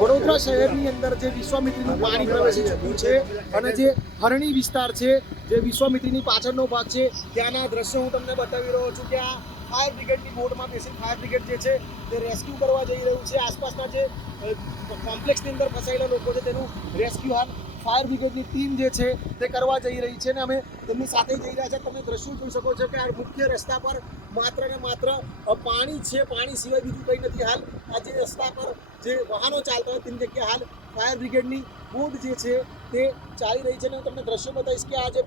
વડોદરા શહેરની અંદર જે વિશ્વામિત્રીનું પાણી પ્રવેશી ચૂક્યું છે અને જે હરણી વિસ્તાર છે, જે વિશ્વામિત્રીની પાછળનો ભાગ છે, ત્યાંના દ્રશ્યો હું તમને બતાવી રહ્યો છું કે આ ફાયર બ્રિગેડની બોટમાં બેસીને ફાયર બ્રિગેડ જે છે તે રેસ્ક્યુ કરવા જઈ રહ્યું છે. આસપાસના જે કોમ્પ્લેક્સની અંદર ફસાયેલા લોકો છે તેનું રેસ્ક્યુ હાલ ફાયર બ્રિગેડની ટીમ જે છે તે કરવા જઈ રહી છે અને અમે તેમની સાથે જઈ રહ્યા છે. તમે દ્રશ્યો જોઈ શકો છો કે આ મુખ્ય રસ્તા પર માત્ર ને માત્ર પાણી છે, પાણી સિવાય બીજું કંઈ નથી. હાલ આ જે રસ્તા પર જે વાહનો ચાલતા હોય તેની જગ્યાએ હાલ ફાયર બ્રિગેડની બોટ જે છે તે ચાલી રહી છે અને હું તમને દ્રશ્યો બતાવીશ કે આ જે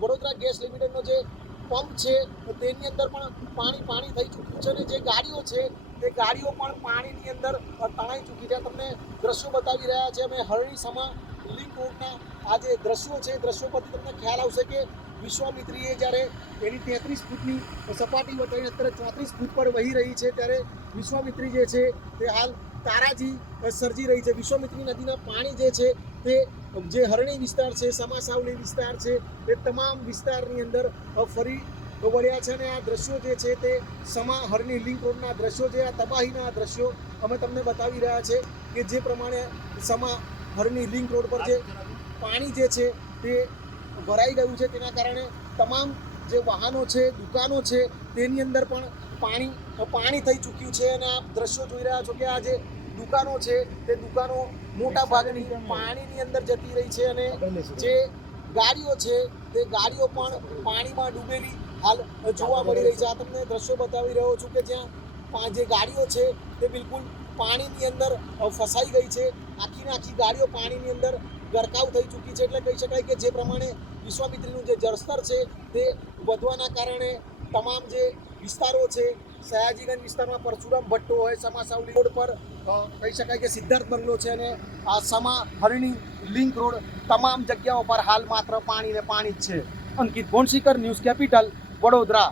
વડોદરા ગેસ લિમિટેડનો જે પંપ છે તેની અંદર પણ પાણી થઈ ચૂક્યું છે અને જે ગાડીઓ છે તે ગાડીઓ પણ પાણીની અંદર તણાઈ ચૂકી છે. તમને દ્રશ્યો બતાવી રહ્યા છે અમે હરણી સમા લિંક રોડના આ જે દ્રશ્યો છે, દ્રશ્યો પરથી તમને ખ્યાલ આવશે કે વિશ્વામિત્રીએ જ્યારે એની 33 ફૂટની સપાટી વટાઈને અત્યારે 34 ફૂટ પર વહી રહી છે ત્યારે વિશ્વામિત્રી જે છે તે હાલ તારાજી સર્જી રહી છે. વિશ્વામિત્રી નદીના પાણી જે છે તે જે હરણી વિસ્તાર છે, સમાસાવલી વિસ્તાર છે, તે તમામ વિસ્તારની અંદર ફરી વળ્યા છે અને આ દ્રશ્યો જે છે તે સમા હરણી લિંક રોડના દ્રશ્યો છે. આ તબાહીના દ્રશ્યો અમે તમને બતાવી રહ્યા છે કે જે પ્રમાણે સમા હરણી લિંક રોડ પર જે પાણી જે છે તે ભરાઈ ગયું છે તેના કારણે તમામ જે વાહનો છે, દુકાનો છે તેની અંદર પણ પાણી થઈ ચૂક્યું છે અને આ દ્રશ્યો જોઈ રહ્યા છો કે આ જે દુકાનો છે તે દુકાનો મોટા ભાગની પાણીની અંદર જતી રહી છે અને જે ગાડીઓ છે તે ગાડીઓ પણ પાણીમાં ડૂબેલી હાલ જોવા મળી રહી છે. આ તમને દ્રશ્યો બતાવી રહ્યો છું કે જ્યાં જે ગાડીઓ છે તે બિલકુલ પાણીની અંદર ફસાઈ ગઈ છે. આખી ગાડીઓ પાણીની અંદર ગરકાવ થઈ ચૂકી છે. એટલે કહી શકાય કે જે પ્રમાણે વિશ્વામિત્રીનું જે જળસ્તર છે તે વધવાના કારણે તમામ જે વિસ્તારો છે, સયાજીગંજ વિસ્તારમાં પરશુરામ ભટ્ટો હોય, સમાસાવલી રોડ પર કહી શકાય કે સિદ્ધાર્થ બંગલો છે અને આ સમા હરણી લિંક રોડ તમામ જગ્યાઓ પર હાલ માત્ર પાણી ને પાણી જ છે. અંકિત ભોંડશીકર, ન્યૂઝ કેપિટલ, વડોદરા.